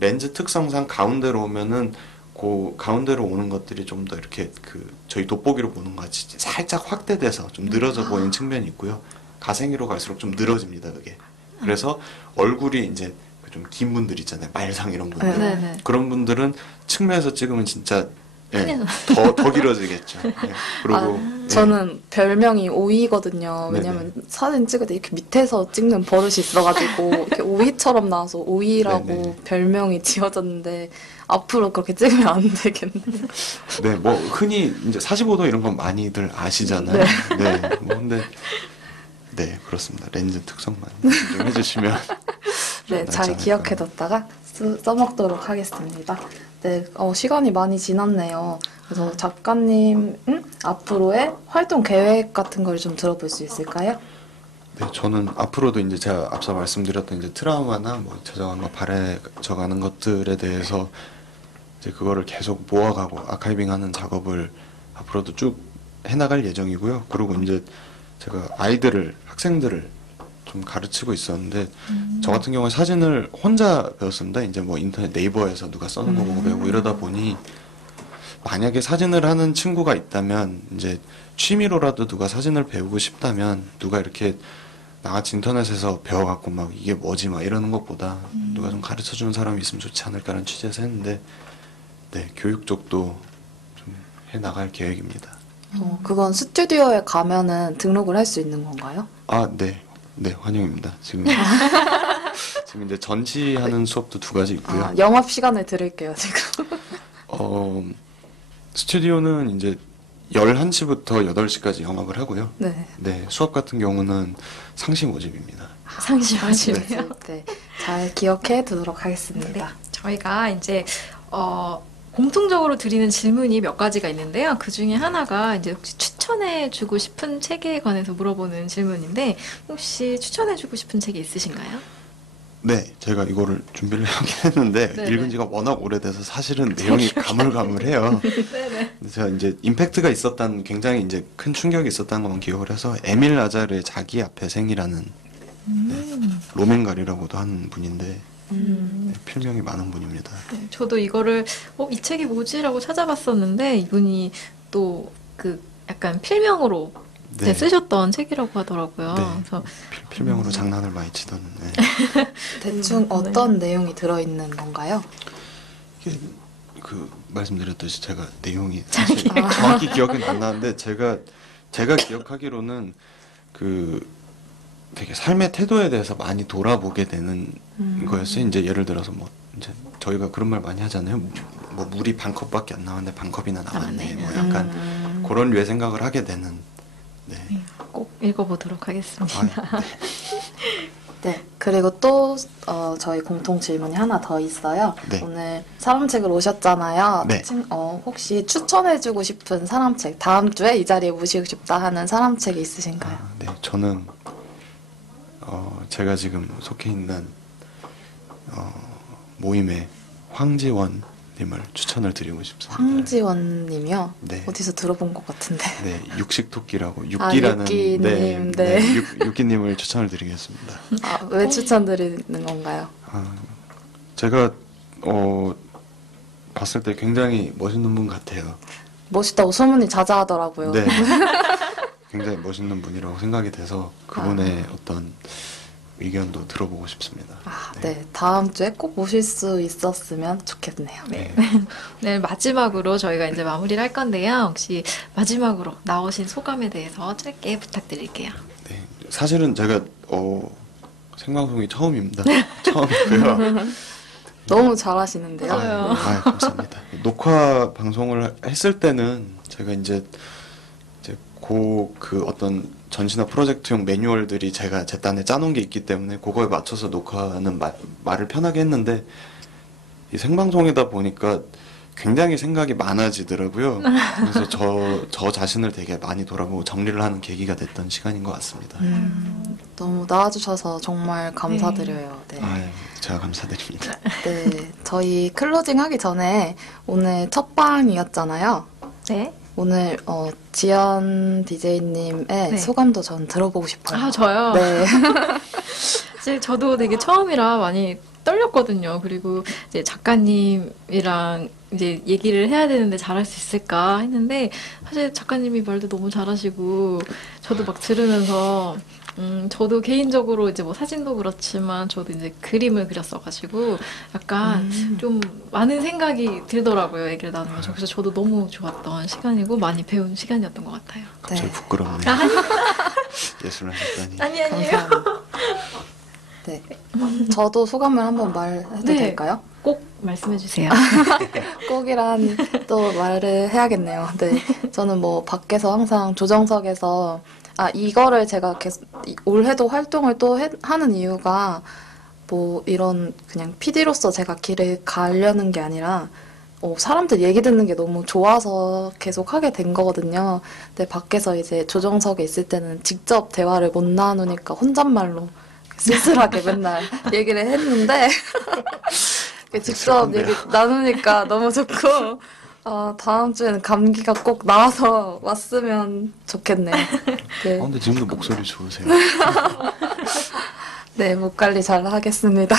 렌즈 특성상 가운데로 오면은 그 가운데로 오는 것들이 좀 더 이렇게 그 저희 돋보기로 보는 것 같이 살짝 확대돼서 좀 늘어져 보이는 측면이 있고요. 가생이로 갈수록 좀 늘어집니다, 그게. 그래서 얼굴이 이제 좀 긴 분들 있잖아요. 말상 이런 분들. 네네. 그런 분들은 측면에서 찍으면 진짜 예, 더 길어지겠죠. 예, 그리고 예, 저는 별명이 오이거든요. 네네. 왜냐면 사진 찍을 때 이렇게 밑에서 찍는 버릇이 있어가지고 이렇게 오이처럼 나와서 오이라고 네네. 별명이 지어졌는데 앞으로 그렇게 찍으면 안 되겠네요. 네, 뭐 흔히 이제 45도 이런 건 많이들 아시잖아요. 네, 뭐 근데 네 그렇습니다. 렌즈 특성만 좀 해주시면 네, 낫지 잘 않을까. 기억해뒀다가 써먹도록 하겠습니다. 네, 시간이 많이 지났네요. 그래서 작가님 앞으로의 활동 계획 같은 걸 좀 들어볼 수 있을까요? 네, 저는 앞으로도 이제 제가 앞서 말씀드렸던 이제 트라우마나 뭐 저장한거 바래져가는 것들에 대해서 이제 그거를 계속 모아가고 아카이빙하는 작업을 앞으로도 쭉 해나갈 예정이고요. 그리고 이제 제가 학생들을 좀 가르치고 있었는데 저 같은 경우에 사진을 혼자 배웠습니다. 이제 뭐 인터넷 네이버에서 누가 써놓은 거 보고 배우고 이러다 보니 만약에 사진을 하는 친구가 있다면 이제 취미로라도 누가 사진을 배우고 싶다면 누가 이렇게 나같이 인터넷에서 배워갖고 막 이게 뭐지 막 이러는 것보다 누가 좀 가르쳐주는 사람이 있으면 좋지 않을까라는 취지에서 했는데 네 교육 쪽도 좀 해나갈 계획입니다. 그건 스튜디오에 가면은 등록을 할 수 있는 건가요? 아, 네. 네, 환영입니다. 지금 이제 전시하는 수업도 두 가지 있고요. 영업 시간을 드릴게요, 지금. 스튜디오는 이제 11시부터 8시까지 영업을 하고요. 네. 네, 수업 같은 경우는 상시 모집입니다. 상심하시네요. 네, 잘 기억해 두도록 하겠습니다. 저희가 이제 공통적으로 드리는 질문이 몇 가지가 있는데요. 그 중에 하나가 이제 혹시 추천해주고 싶은 책에 관해서 물어보는 질문인데 혹시 추천해주고 싶은 책이 있으신가요? 네, 제가 이거를 준비를 하긴 했는데 네네. 읽은 지가 워낙 오래돼서 사실은 내용이 가물가물해요. 네네. 근데 제가 이제 임팩트가 있었다는 굉장히 이제 큰 충격이 있었다는 것만 기억을 해서 에밀 라자르의 자기 앞에 생이라는 로맨가리라고도 하는 분인데 네, 필명이 많은 분입니다. 네, 저도 이거를 이 책이 뭐지라고 찾아봤었는데 이분이 또 그 약간 필명으로 네. 쓰셨던 책이라고 하더라고요. 네. 그래서 필명으로 장난을 많이 치던. 네. 대충 어떤 내용이 들어있는 건가요? 이게 그 말씀드렸듯이 제가 내용이 사실 정확히 기억은 안 나는데 제가 기억하기로는 그 되게 삶의 태도에 대해서 많이 돌아보게 되는 거였어요. 이제 예를 들어서 뭐 이제 저희가 그런 말 많이 하잖아요. 뭐 물이 반 컵밖에 안 나왔는데 반 컵이나 남았네. 뭐 약간 그런 류의 생각을 하게 되는. 네. 꼭 읽어보도록 하겠습니다. 아, 네. 네, 그리고 또 저희 공통 질문이 하나 더 있어요. 네. 오늘 사람책을 오셨잖아요. 네. 혹시 추천해주고 싶은 사람책, 다음 주에 이 자리에 모시고 싶다 하는 사람책이 있으신가요? 아, 네. 저는 제가 지금 속해 있는 모임의 황지원 님을 추천을 드리고 싶습니다. 황지원님이요? 네. 어디서 들어본 것 같은데. 네, 육식토끼라고 육기라는 육기님, 네. 육기님을 추천을 드리겠습니다. 왜 추천드리는 건가요? 제가 봤을 때 굉장히 멋있는 분 같아요. 멋있다고 소문이 자자하더라고요. 네, 굉장히 멋있는 분이라고 생각이 돼서 그분의 어떤 의견도 들어보고 싶습니다. 네, 다음 주에 꼭 모실 수 있었으면 좋겠네요. 네. 네, 마지막으로 저희가 이제 마무리를 할 건데요. 혹시 마지막으로 나오신 소감에 대해서 짧게 부탁드릴게요. 네, 사실은 제가 생방송이 처음입니다. 처음이고요. 너무 잘하시는데요. 맞아요. 감사합니다. 녹화 방송을 했을 때는 제가 이제 그 어떤 전시나 프로젝트용 매뉴얼들이 제가 제 딴에 짜놓은 게 있기 때문에 그거에 맞춰서 녹화하는 말을 편하게 했는데 이 생방송이다 보니까 굉장히 생각이 많아지더라고요. 그래서 저 자신을 되게 많이 돌아보고 정리를 하는 계기가 됐던 시간인 것 같습니다. 너무 나와주셔서 정말 감사드려요. 네. 제가 감사드립니다. 네, 저희 클로징 하기 전에 오늘 첫 방이었잖아요. 네. 오늘 지연 DJ님의 네. 소감도 전 들어보고 싶어요. 저요? 네. 사실 저도 되게 처음이라 많이 떨렸거든요. 그리고 이제 작가님이랑 이제 얘기를 해야 되는데 잘할 수 있을까 했는데 사실 작가님이 말도 너무 잘하시고 저도 막 들으면서 저도 개인적으로 이제 뭐 사진도 그렇지만 저도 이제 그림을 그렸어가지고 약간 좀 많은 생각이 들더라고요. 얘기를 나누면서. 그래서 저도 너무 좋았던 시간이고 많이 배운 시간이었던 것 같아요. 갑자기 네. 부끄럽네요. 예술을 하셨다니. 아니에요. 감사합니다. 네. 저도 소감을 한번 말해도 네. 될까요? 꼭 말씀해 주세요. 꼭이란 또 말을 해야겠네요. 네. 저는 뭐 밖에서 항상 조정석에서 이거를 제가 계속 올해도 활동을 또 하는 이유가 뭐 이런 그냥 PD로서 제가 길을 가려는 게 아니라 사람들 얘기 듣는 게 너무 좋아서 계속 하게 된 거거든요. 근데 밖에서 이제 조정석에 있을 때는 직접 대화를 못 나누니까 혼잣말로 쓸쓸하게 맨날 얘기를 했는데 직접 얘기 나누니까 너무 좋고 다음 주에는 감기가 꼭 나와서 왔으면 좋겠네요. 네, 근데 지금도 목소리 좋으세요. 네, 목 관리 잘 하겠습니다.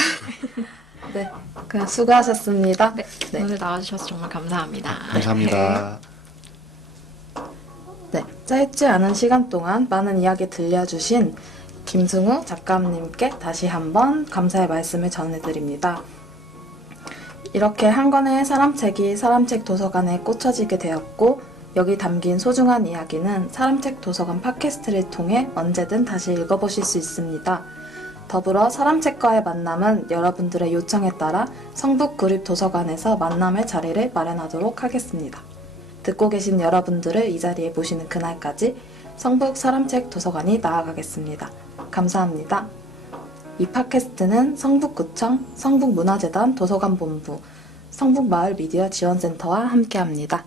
네, 그냥 수고하셨습니다. 네. 오늘 나와주셔서 정말 감사합니다. 감사합니다. 네, 짧지 않은 시간 동안 많은 이야기 들려주신 김승우 작가님께 다시 한번 감사의 말씀을 전해드립니다. 이렇게 한 권의 사람책이 사람책 도서관에 꽂혀지게 되었고 여기 담긴 소중한 이야기는 사람책 도서관 팟캐스트를 통해 언제든 다시 읽어보실 수 있습니다. 더불어 사람책과의 만남은 여러분들의 요청에 따라 성북구립도서관에서 만남의 자리를 마련하도록 하겠습니다. 듣고 계신 여러분들을 이 자리에 모시는 그날까지 성북 사람책 도서관이 나아가겠습니다. 감사합니다. 이 팟캐스트는 성북구청, 성북문화재단 도서관본부, 성북마을미디어 지원센터와 함께합니다.